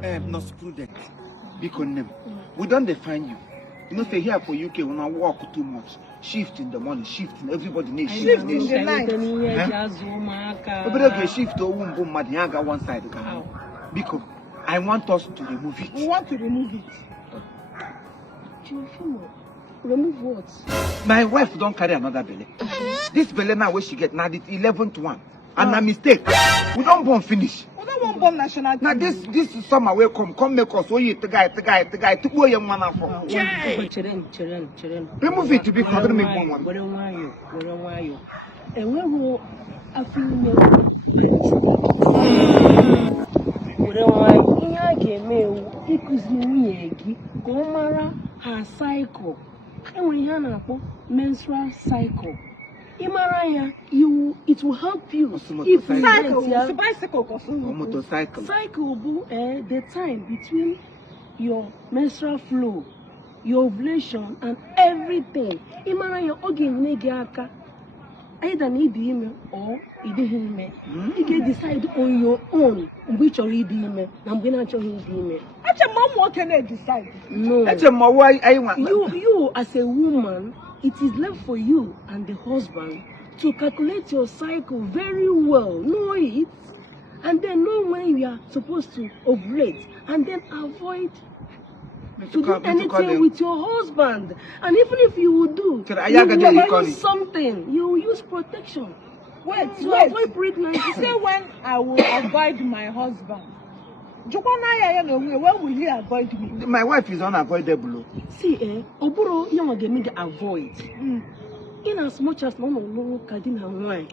Nurse Prudence. Because we don't define you. You know, say here for UK, when I walk too much, shift in the morning, shift in everybody needs shift in the night. Everybody shift to one side. Because I want us to remove it. We want to remove it. Remove what? My wife don't carry another belly. This belly now where she get now it's 11th one. And a mistake. We don't born finish. We don't want bomb national. Now this summer will come make us where you the guy to go young man for. Remove it to be covered me one. And we will a female. Her cycle. And when you have menstrual cycle, it will help you. If cycle, it's a bicycle or motorcycle. Cycle the time between your menstrual flow, your ovulation, and everything. Imaranya oge either need the email or email. You can decide on your own which or email. I'm going to show you the email. Mom, what can I decide? No. You as a woman, it is left for you and the husband to calculate your cycle very well, know it, and then know when you are supposed to ovulate, and then avoid to do anything with your husband. And even if you would do, you will use something. You will use protection. Wait. Avoid pregnancy. Say when I will avoid my husband. When will he avoid me? My wife is unavoidable. See, Oburo, you want to avoid. In as much as no Kadina wine,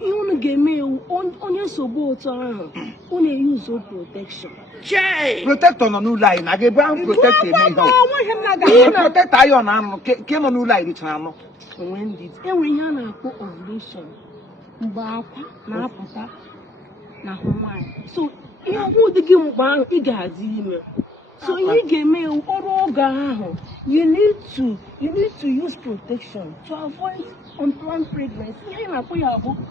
you want to get me on your support, only use your protection. Protect on a new line. I gave brown protect me. Protect iron, came on new line. When did every yana put ovulation? So, you would give one igazime. So you give me you need to use protection to avoid unplanned pregnancy. You have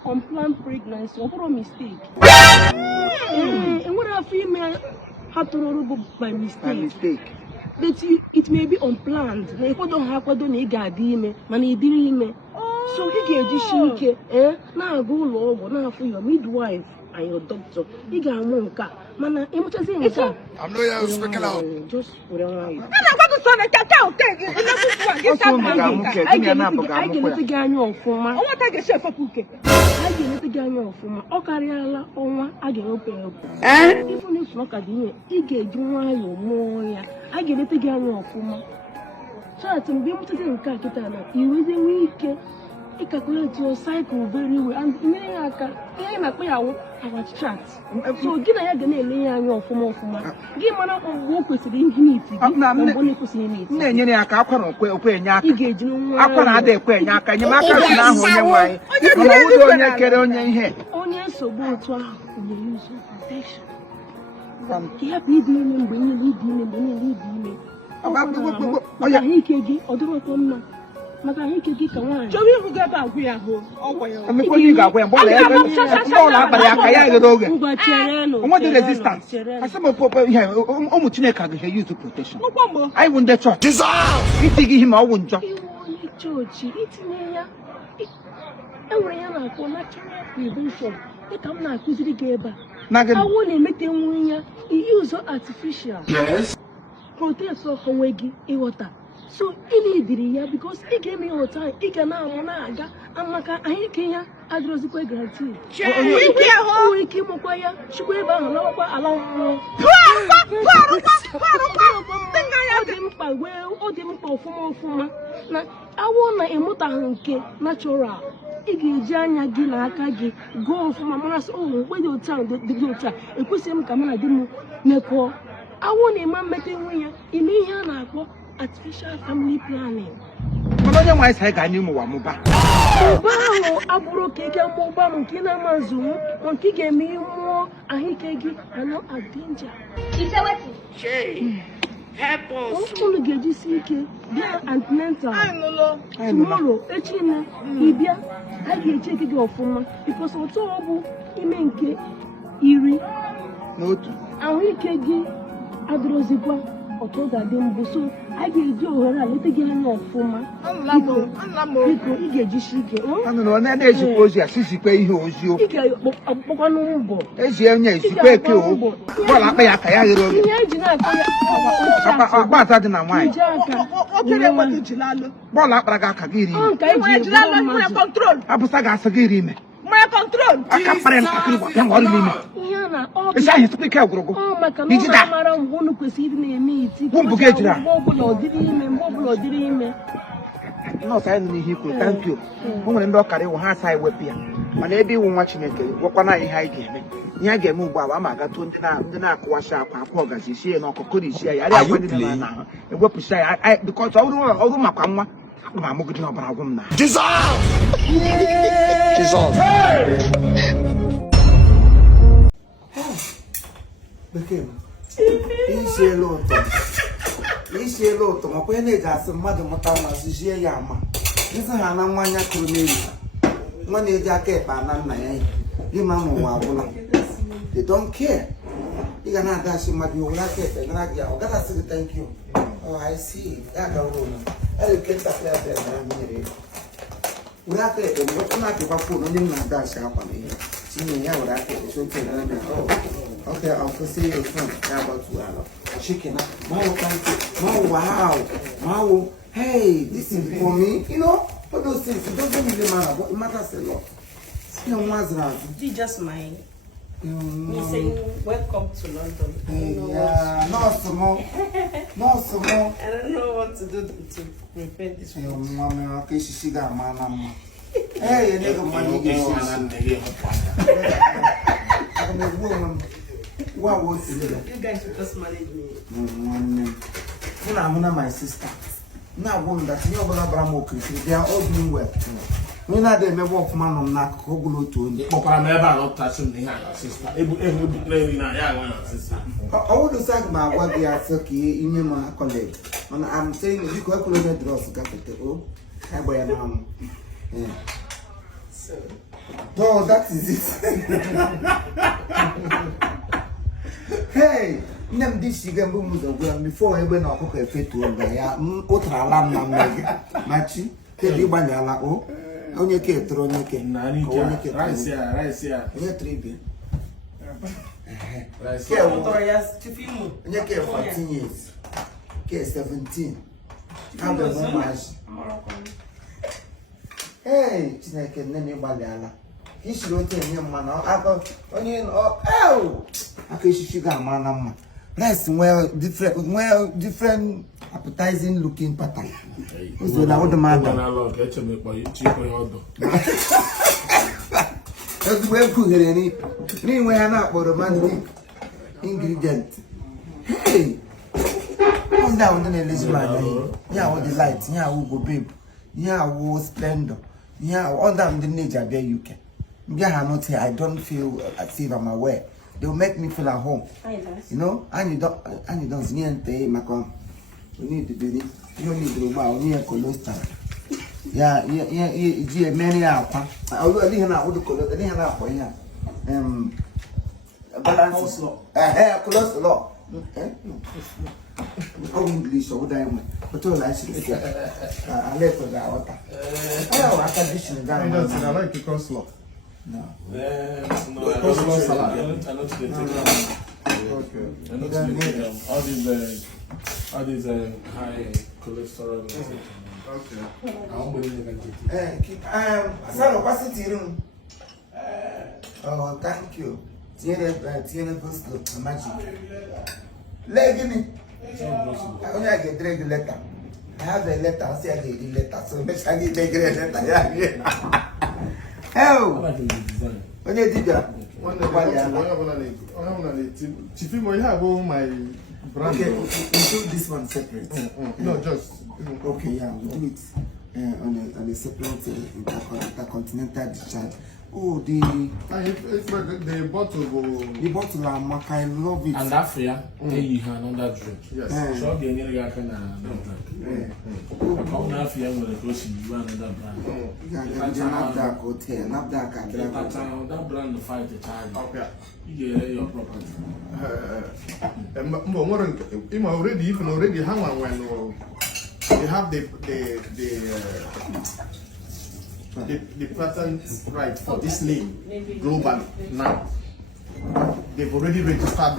unplanned pregnancy or mistake. And what a female had to rub by mistake. That it may be unplanned. They don't have what don't gadime, money dream. So you get this now go low now for your midwife and your doctor. You got monka. Mana, I'm not here speaking out. Just put it on. I calculate your cycle very well, and our chat. So, give a your form of give man work with the infinity. I'm not going to see it. Onion so good to use protection. Here be demon when you leave demon. Oh, yeah, he can give or do come. He can give one. So we will get back here. I'm going to go when what the resistance. I some of almost use the protection. I won't the church. If you give him, I won't jump. Church, it's me. Every year, natural prevention. They come now, who's the gaba? I won't make them win. You use artificial. Yes. Protect so Hawagi, water. So, in the because he gave me all time, he can now monaga, and Maka, I can't address the guarantee. We came up by she will allow I want a motor natural. Igijanya gina akagi go from mama's own when you tell the daughter a question come I didn't neko. I want a man making way in me artificial family planning. Mother wise I got new moba. Aburo keke moba mkina mazu monkey gave me more and he kegi are not a danger. It's a wedding. Help us. Only get this CK. Dear antenatal. Tomorrow, Echina, Ibia, I can check it off for me because Otobu, Imenke, Iri. No. And we can give adrozikwa otu ga-adị mbụ so a ga-eji ohere a leta gị anya ọfụma biko ị ga-ejisi ike ọ na-ejikwa ozi a sisikwa ihe ozi ị ga-akpọkwanụ mbọ ezi onye esikwa eke o bọọlụ akpa ya ka ya ghere oge ihe eji na-akpọ ya akpa ata dị na nwaanyị iji aka bọọlụ akpara gị aka gị iri ime abụsa ga-asị gị iri ime aka mkparị ntakịrị gwa ya ọrụ n'ime esi ahụ tupu ike gwụrụ gụ iji daa mbụ gị ejiri a nọọsụ anyị nọ n'ihe ikwuru thank you o nwere ndị ọkara iwu ha asa ewepụ ya mana ebe iwu nwa Chineke gwakwana ihe anyị ga-eme ihe a ga-eme ugbu a ma agatụ ndị na-akụwacha akwa ọgazi isi ya n'ọkụkọ na isi ya yarị akwa ndị nọ na ahụ ewepụcha ya bikọta ọrụ makwa nwa aga m amụgide ọbara gwụ m na isiela ụtọ makwa onye na-eji asị mmadụ mụta nwa zizie ya ama isi ha na nwa anya kụrụ n'elu nwa na-eji aka ekpe na nna ya ịma n'ụwa agwụla they don't care ị ga na-adasị mmadụ iwu aka ekpe gara gị ọ gaghị asị gị thank you I see ya gawụrụ ụlọ elekọta ya bịara na mmiri were aka ekpe mgbe ọ na-apịkwa fon onye m na-adasị akwa na ihe tinye ya were aka ekpe soke na okay, I'll see your phone. How about you? Chicken. Wow, thank you. Wow. Hey, this is for me. You know, all those things. It doesn't really matter. But it matters a lot. You know, what's that? This is just my. Me saying welcome to London. Yeah, not some more. I don't know what to do to prepare this food. Mama, okay, she got my number. Hey, you need money. I'm a woman. What was it? You guys will just manage me. I'm my sister. Now, one that you know about they are all doing well. We not they may walk man on Nak Hogolo to Papa never not touching the hand, sister. Able to play in a young sister. I want to say my what they are talking in my colleague. And I'm saying you could have a dross got it. Oh, I buy a mom. So, oh, that is it. Hey, nem this you can move the well before I went off a fit to a ultra lamb machi. Tell you by la oh, on your kid, throw your kid, rice here, you're 3 billion. Rice here, and you care 14 years, care 17. How the much? Hey, Chineke, name Baliala. He should not tell him, man. I got onion or oh, I can see sugar, man. Nice, well, different appetizing looking pattern. Who's the other man? That's well cooked, any. Anyway, I'm not for the money ingredient. Hey, come down the Elizabeth. Yeah, all the lights. Yeah, we'll go, babe. Yeah, we'll splendor. Yeah, all down the nature there you can. Yeah, I'm not here. I don't feel as if I'm aware. They'll make me feel at home. You know, and you don't see anything, Macron. We need to do this. You don't need to go out near cholesterol. Yeah, many are. I will leave now with the color. They have out for you. Balance. Cholesterol. Oh, English or diamond. But all I should say, I left for that water. Oh, I can dish it down. I like the coleslaw. No. Coleslaw salad. I not to okay. I not to all these high cholesterol. Okay. I don't believe it. Sir, what's it room? Oh, thank you. Tiene gusto, Maggi. Leggy. I only get a letter. I have a letter. I say I get a letter. So I get a letter. Oh, when you did that, Chiefimo, you have all my brand. Okay, we'll do this one separate. No, just okay. Yeah, we'll do it on a separate intercontinental discharge. Oh, the It's the bottle. Amaka, I love it. And after ya, you have another drink. Yes. So the near guy can after ya will go see you another brand. Nabdak hotel, Nabdak. That brand fight the child. Okay. You get your property. Imo already have one when they have the patent right for this name globally now. They've already registered that.